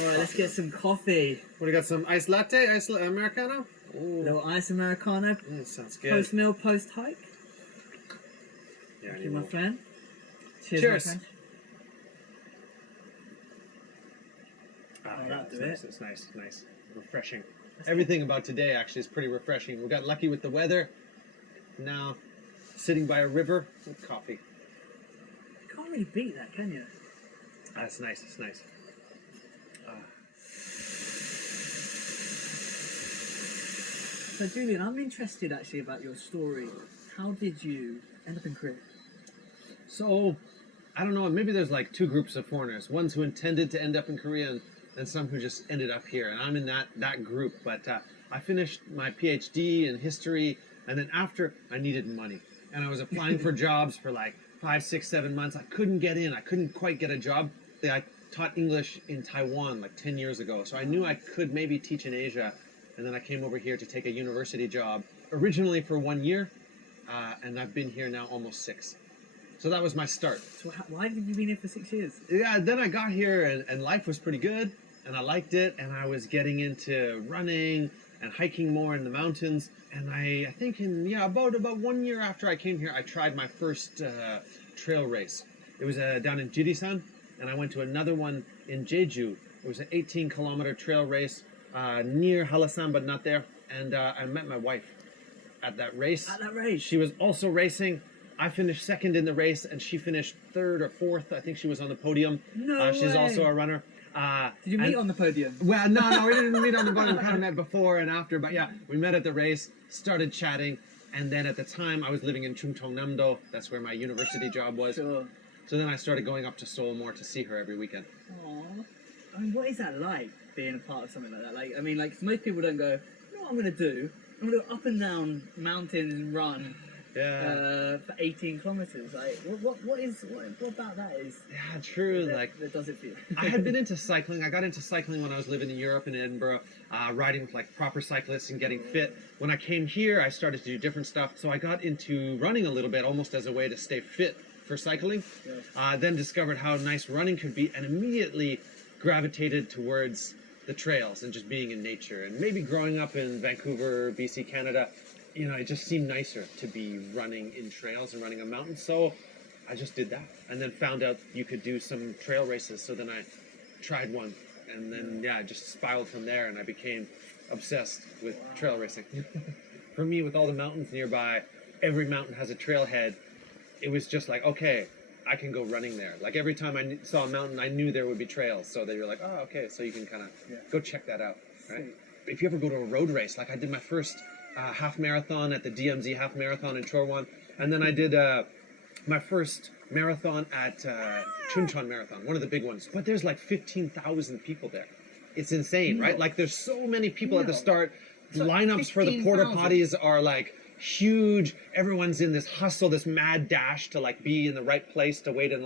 Alright, let's get some coffee. What, do you got some iced latte, Americano? Ooh. Little ice Americano. Sounds good. Post meal, post hike. Yeah, Thank you, my friend. Cheers. My friend. Ah, Oh, yeah, that'll it's do nice. it. It's nice. Refreshing. Everything about today actually is pretty refreshing. We got lucky with the weather. Now, sitting by a river with coffee. You can't really beat that, can you? That's nice. It's nice. So, Julian, I'm interested actually about your story. How did you end up in Korea? So, I don't know, maybe there's like two groups of foreigners. Ones who intended to end up in Korea and some who just ended up here. And I'm in that group. But I finished my PhD in history, and then after, I needed money. And I was applying for jobs for like 5, 6, 7 months. I couldn't get in. I couldn't quite get a job. I taught English in Taiwan like 10 years ago. So I knew I could maybe teach in Asia. And then I came over here to take a university job, originally for 1 year. And I've been here now almost 6. So that was my start. So why have you been here for 6 years? Yeah, then I got here and life was pretty good and I liked it, and I was getting into running and hiking more in the mountains. And I think about 1 year after I came here, I tried my first trail race. It was down in Jirisan, and I went to another one in Jeju. It was an 18-kilometer trail race near Halasan, but not there. And I met my wife at that race. At that race? She was also racing. I finished second in the race, and she finished third or fourth. I think she was on the podium. No She's way. also a runner. Did you meet on the podium? Well, no, we didn't meet on the podium. We kind of met before and after. But yeah, we met at the race, started chatting, and then at the time I was living in Chungcheongnam-do. That's where my university job was. Sure. So then I started going up to Seoul more to see her every weekend. Aww. I mean, what is that like, being a part of something like that? Like, I mean, like, most people don't go, you know what I'm going to do? I'm going to go up and down mountains and run. Yeah. For 18 kilometers. Like, what about that is? Yeah, true. That does it for you. I had been into cycling. I got into cycling when I was living in Europe, in Edinburgh, riding with like proper cyclists and getting fit. When I came here, I started to do different stuff. So I got into running a little bit, almost as a way to stay fit for cycling. Yeah. Then discovered how nice running could be, and immediately gravitated towards the trails and just being in nature. And maybe growing up in Vancouver, BC, Canada, it just seemed nicer to be running in trails and running a mountain. So I just did that, and then found out you could do some trail races. So then I tried one, and then I just spiraled from there, and I became obsessed with trail racing. For me, with all the mountains nearby, every mountain has a trailhead. It was just like, okay, I can go running there. Like every time I saw a mountain, I knew there would be trails. So they were like, oh, okay, so you can kind of go check that out, right? If you ever go to a road race, like I did my first half marathon at the DMZ half marathon in Chorwan, and then I did my first marathon at Chuncheon Marathon, one of the big ones. But there's like 15,000 people there. It's insane, right? Like there's so many people at the start. So Lineups for the porta 15,000. potties are like huge. Everyone's in this hustle, this mad dash to like be in the right place to wait in line.